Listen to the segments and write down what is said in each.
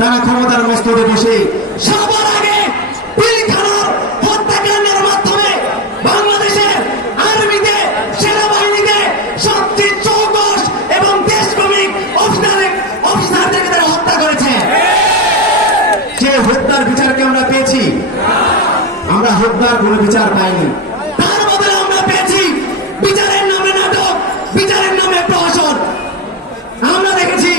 তারা ক্ষমতার মস্তদে বসে সবার আগে পিলখানার হত্যাকাণ্ডের মাধ্যমে বাংলাদেশের আর্মিতে, সেনাবাহিনীতে সবচেয়ে চৌকস এবং দেশপ্রেমিক অফিসারদেরকে তারা হত্যা করেছে। সে হত্যার বিচারকে আমরা পেয়েছি? আমরা হত্যার কোনো বিচার পাইনি। তার বদলে আমরা পেয়েছি বিচারের নামে নাটক, বিচারের নামে প্রহসন। আমরা দেখেছি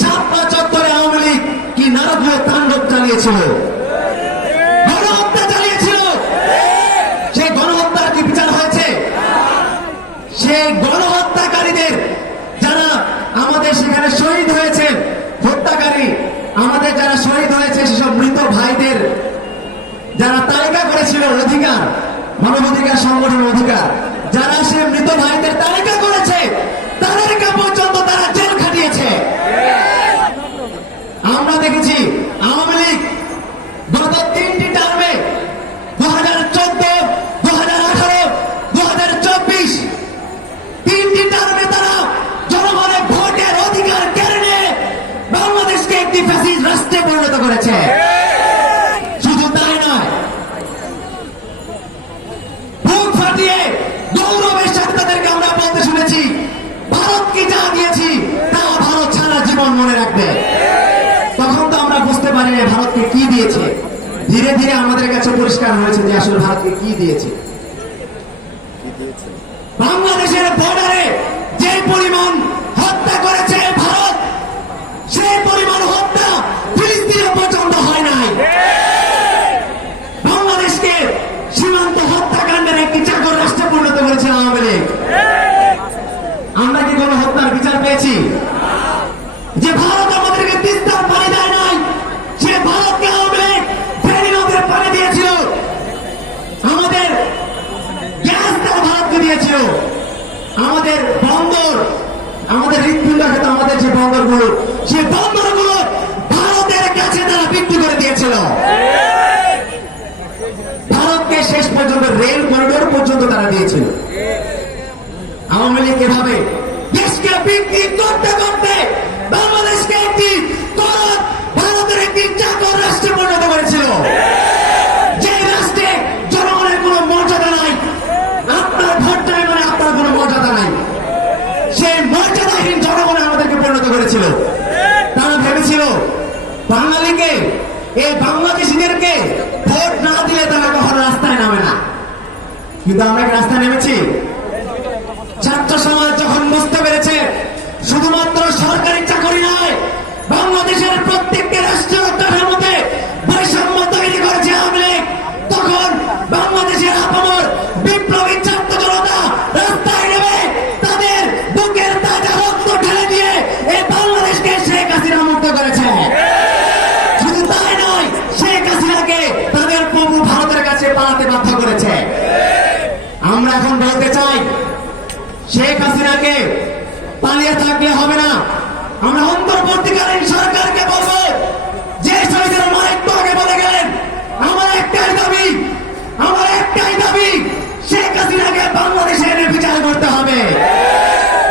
শাপলা চত্বরে আওয়ামী লীগ কি নারকীয় তাণ্ডব চালিয়েছিল, গণহত্যা চালিয়েছিল। সেই গণহত্যার কি বিচার হয়েছে? সেই গণহত্যাকারীদের যারা আমাদের সেখানে শহীদ হয়েছেন, হত্যাকারী আমাদের যারা শহীদ হয়েছে, সেসব মৃত ভাইদের যারা তালিকা করেছিল, অধিকার, মানবাধিকার সংগঠন অধিকার, যারা সে মৃত ভাইদের তালিকা করেছে, তাদেরকে পর্যন্ত তারা জেল খাটিয়েছে। আমরা দেখেছি আওয়ামী লীগ গত 3টি টার্মে 2014, 2018, 2024 3টি টার্মে তারা জনগণের ভোটের অধিকার কেড়ে নিয়ে বাংলাদেশকে একটি ফ্যাসিস্ট রাষ্ট্রে পরিণত করেছে। শুধু তাই নয়, বুক ফাটিয়ে গৌরবের সাথে তাদেরকে আমরা বলতে শুনেছি, ভারতকে যা দিয়েছি তা ভারত ছাড়া জীবন মনে রাখবে। তখন তো আমরা বুঝতে পারি না ভারতকে কি দিয়েছে। ধীরে ধীরে আমাদের কাছে পরিষ্কার হয়েছে যে আসলে ভারতকে কি দিয়েছে। বাংলাদেশের বর্ডারে যে পরিমাণ হত্যা করেছে ভারত, সেই পরিমাণ হত্যা ফিলিস্তিনে পর্যন্ত হয় নাই। বাংলাদেশকে সীমান্ত হত্যাকাণ্ডের একটি চাকর রাষ্ট্রে পরিণত করেছে আওয়ামী লীগ। আমরা কি কোনো হত্যার বিচার পেয়েছি? যে ভারত আমাদেরকে তিস্তার পানি দেয় নাই, সে ভারতকে আওয়ামী লীগ ফেনী নদের পানি দিয়েছিল। আমাদের গ্যাস তারা ভারতকে দিয়েছিল। আমাদের বন্দর, আমাদের হৃৎপিণ্ড খেতে আমাদের যে বন্দরগুলো, সে বন্দরগুলো ভারতের কাছে তারা বিক্রি করে দিয়েছিল। ভারতকে শেষ পর্যন্ত রেল করিডোর পর্যন্ত তারা দিয়েছিল। আওয়ামী লীগ এভাবে দেশকে বিক্রি করতে করতে বাংলাদেশকে একটি ভারতের একটি চাকর রাষ্ট্রে পরিণত করেছিল। যে রাষ্ট্রে জনগণের কোনো মর্যাদা নাই, আপনার ভোট নাই মানে আপনার কোনো মর্যাদা নাই, সেই মর্যাদাহীন জনগণে আমাদেরকে পরিণত করেছিল। তারা ভেবেছিল বাঙালিকে, এই বাংলাদেশিদেরকে ভোট না দিলে তারা কখনো রাস্তায় নামে না। কিন্তু আমরা কি রাস্তায় নেমেছি? ছাত্র সমাজ যখন বুঝতে পেরেছে শুধুমাত্র সরকারি চাকরি নয়, বাংলাদেশের প্রত্যেকটি রাষ্ট্রীয় কাঠামোতে বৈষম্য তৈরি করেছে আওয়ামী লীগ, তখন বাংলাদেশের আপামর বিপ্লবী ছাত্র জনতা রাস্তায় নেমে তাদের বুকের তাজা রক্ত ঢেলে দিয়ে এই বাংলাদেশকে শেখ হাসিনা মুক্ত করেছে। শুধু তাই নয়, শেখ হাসিনাকে তাদের প্রভু ভারতের কাছে পালাতে বাধ্য করেছে। আমরা এখন বলতে চাই, শেখ হাসিনাকে পালিয়ে থাকলে হবে না। আমরা অন্তর্বর্তীকালীন সরকারকে বলবো, যে শহীদের মা একটু আগে বলে গেলেন, আমার একটাই দাবি, শেখ হাসিনাকে বাংলাদেশে এনে বিচার করতে হবে।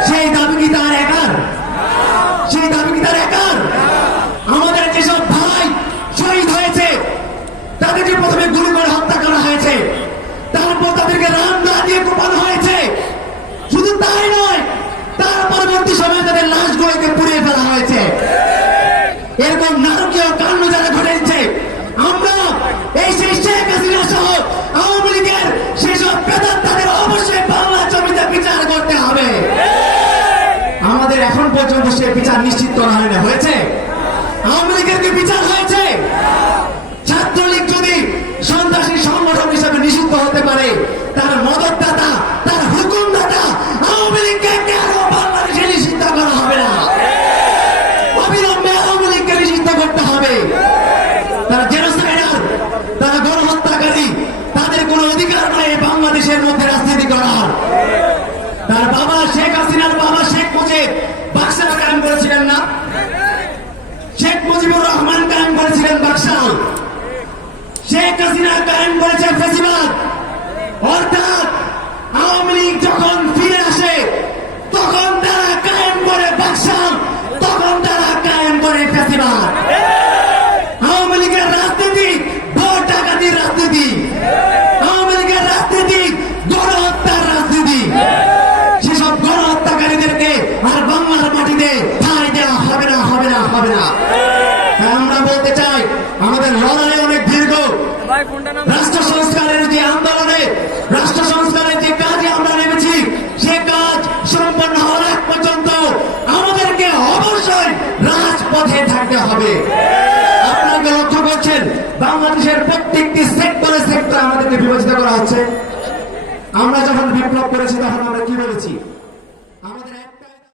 সেই দাবি কি তার একার? সেই দাবি কি তার একার? আমাদের যেসব ভাই শহীদ হয়েছে, তাদেরকে প্রথমে গুলি করে হত্যা করা হয়েছে, তারপর তাদেরকে রান্না দিয়ে কোপানো হয়েছে। শুধু তাই নয়, তার পরবর্তী সময়ে তাদের লাশগুলোকে পুড়িয়ে ফেলা হয়েছে। এরকম নারকীয় কাণ্ড যারা ঘটেছে, আমরা এই সেই শেখ হাসিনা সহ আওয়ামী লীগের সেসব বেদাত তাদের অবশ্যই বাংলা জমিতে বিচার করতে হবে। আমাদের এখন পর্যন্ত সে বিচার নিশ্চিত করা হয় না। হয়েছে? আওয়ামী লীগের কি বিচার হয়েছে? ছাত্রলীগ যদি সন্ত্রাসী সংগঠন হিসেবে নিষিদ্ধ হতে পারে, তার মদতদাতা, তার হুকুমদাতা আওয়ামী লীগকে কেন বাংলাদেশে নিষিদ্ধ করা হবে না? অবিলম্বে আওয়ামী লীগকে নিষিদ্ধ করতে হবে। তারা জেনোসাইডার, তারা গণহত্যাকারী, তাদের কোনো অধিকার নাই বাংলাদেশের মধ্যে রাজনীতি করার। তার বাবা শেখ হাসিনার বাবা শেখ মুজিব বাকশাল কায়েম করেছিলেন না? শেখ মুজিবুর রহমান কায়েম করেছিলেন বাকশাল। শেখ হাসিনা কায়েম করেছে ফ্যাসিবাদ। অর্থাৎ আওয়ামী লীগ যখন ফিরে আসে, তখন তারা কায়েম করে বাকশাল, তখন তারা কায়েম করে ফ্যাসিবাদ। লড়াই অনেক দীর্ঘ। রাষ্ট্র সংস্কারের যে আন্দোলনে, রাষ্ট্র সংস্কারের যে কাজে আমরা নেমেছি, সে কাজ সম্পন্ন হওয়ার আগ পর্যন্ত আমাদেরকে অবশ্যই রাজপথে থাকতে হবে। আপনাকে লক্ষ্য করছেন, বাংলাদেশের প্রত্যেকটি সেক্টরে সেক্টরে আমাদেরকে বিবেচিত করা হচ্ছে। আমরা যখন বিপ্লব করেছি তখন আমরা কি বলেছি?